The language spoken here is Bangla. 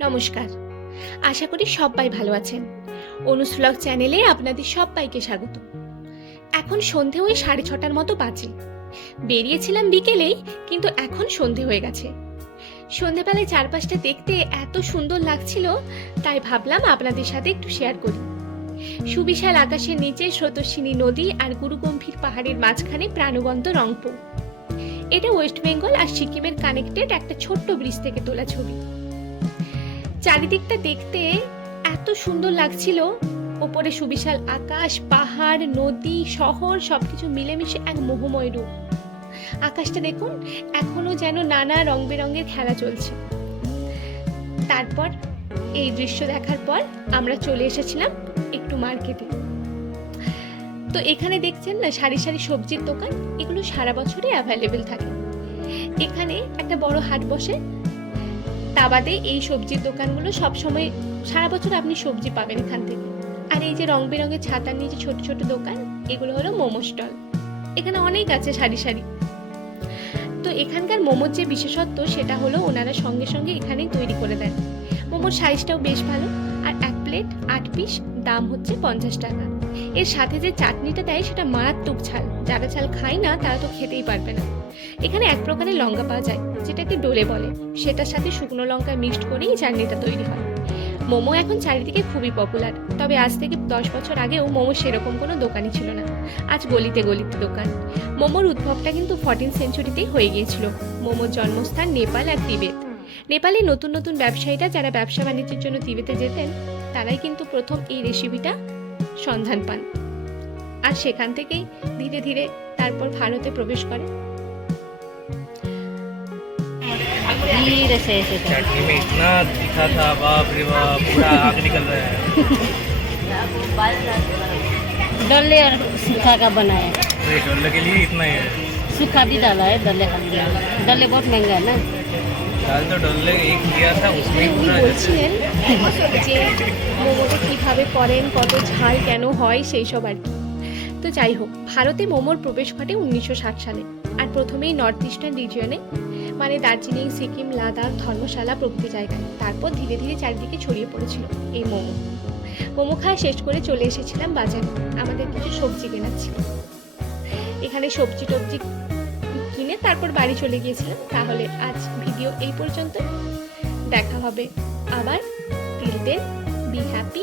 নমস্কার, আশা করি সবাই ভালো আছেন। অনুস ব্লগ চ্যানেলে আপনাদের সবাইকে স্বাগত। এখন সন্ধে ওই 6:30টার মতো বাজে। বেরিয়েছিলাম বিকেলেই, কিন্তু এখন সন্ধে হয়ে গেছে। সন্ধেবেলায় চারপাশটা দেখতে এত সুন্দর লাগছিল, তাই ভাবলাম আপনাদের সাথে একটু শেয়ার করি। সুবিশাল আকাশের নিচে স্রোতস্বিনী নদী আর গুরুগম্ভীর পাহাড়ের মাঝখানে প্রাণবন্ত রংপুর। এটা ওয়েস্ট বেঙ্গল আর সিকিমের কানেক্টেড একটা ছোট্ট ব্রিজ থেকে তোলা ছবি। চারিদিকটা দেখতে এত সুন্দর লাগছিল। ওপরে সুবিশাল আকাশ, পাহাড়, নদী, শহর সবকিছু মিলেমিশে এক মোহময় রূপ। আকাশটা দেখুন, এখনো যেন নানা রং বেরঙের খেলা চলছে। তারপর এই দৃশ্য দেখার পর আমরা চলে এসেছিলাম একটু মার্কেটে। তো এখানে দেখছেন না সারি সারি সবজির দোকান, এগুলো সারা বছরই অ্যাভেলেবেল থাকে। এখানে একটা বড় হাট বসে, তা বাদে এই সবজির দোকানগুলো সবসময় সারা বছর আপনি সবজি পাবেন এখান থেকে। আর এই যে রং বেরঙের ছাতার নিচে ছোট ছোট দোকান, এগুলো হলো মোমো স্টল। এখানে অনেক আছে সারি সারি। তো এখানকার মোমোর যে বিশেষত্ব সেটা হলো ওনারা সঙ্গে সঙ্গে এখানেই তৈরি করে দেন। মোমোর সাইজটাও বেশ ভালো, আর এক প্লেট 8 পিস, দাম হচ্ছে 50 টাকা। এর সাথে যে চাটনিটা দেয় সেটা মারাত্মক ঝাল, যারা ঝাল খায় না তারা তো খেতেই পারবে না। এখানে এক প্রকারের লঙ্কা পাওয়া যায়, যেটাকে ডোলে বলে, সেটার সাথে শুকনো লঙ্কা মিক্সড করেই চাটনিটা তৈরি হয়। মোমো এখন চারিদিকে খুবই পপুলার, তবে আজ থেকে 10 বছর আগেও মোমো সেরকম কোনো দোকানই ছিল না। আজ গলিতে গলিতে দোকান। মোমোর উদ্ভবটা কিন্তু 14th সেঞ্চুরিতেই হয়ে গিয়েছিল। মোমোর জন্মস্থান নেপাল আর তিবেত। নেপালে নতুন নতুন ব্যবসায়ীরা যারা ব্যবসা বাণিজ্যের জন্য তিবেতে যেতেন, তারাই কিন্তু প্রথম এই রেসিপিটা সন্ধান পান, আর সেখান থেকেই ধীরে ধীরে তারপর ভারতে প্রবেশ করে। धीरे से ऐसे कर। चटनी में इतना तीखा था, बाप रे बाप, पूरा आग निकल रहा है। डल्ले और सूखा का बनाया, तो ये डोले के लिए इतना ही है। सूखा भी डाला है, डल्ले का भी डाला है। डल्ले बहुत महंगा है ना। दाल तो डोले एक दिया था, उसमें ही উনি पूरा বলছিলেন যে মোমোটা কিভাবে করেন, কত ঝাল কেন হয়, সেই সব আর কি। তো যাই হোক, ভারতে মোমোর প্রবেশ ঘটে 1960 সালে, আর প্রথমেই নর্থ ইস্টার্ন রিজিয়নে, মানে দার্জিলিং, সিকিম, লাদাখ, ধর্মশালা প্রভৃতি জায়গায়। তারপর ধীরে ধীরে চারিদিকে ছড়িয়ে পড়েছিল এই মোমো। মোমো খাওয়া শেষ করে চলে এসেছিলাম বাজারে, আমাদের কিছু সবজি কেনার ছিল। এখানে সবজি টবজি কিনে তারপর বাড়ি চলে গিয়েছিলাম। তাহলে আজ ভিডিও এই পর্যন্ত, দেখা হবে আবার। Till then, be happy.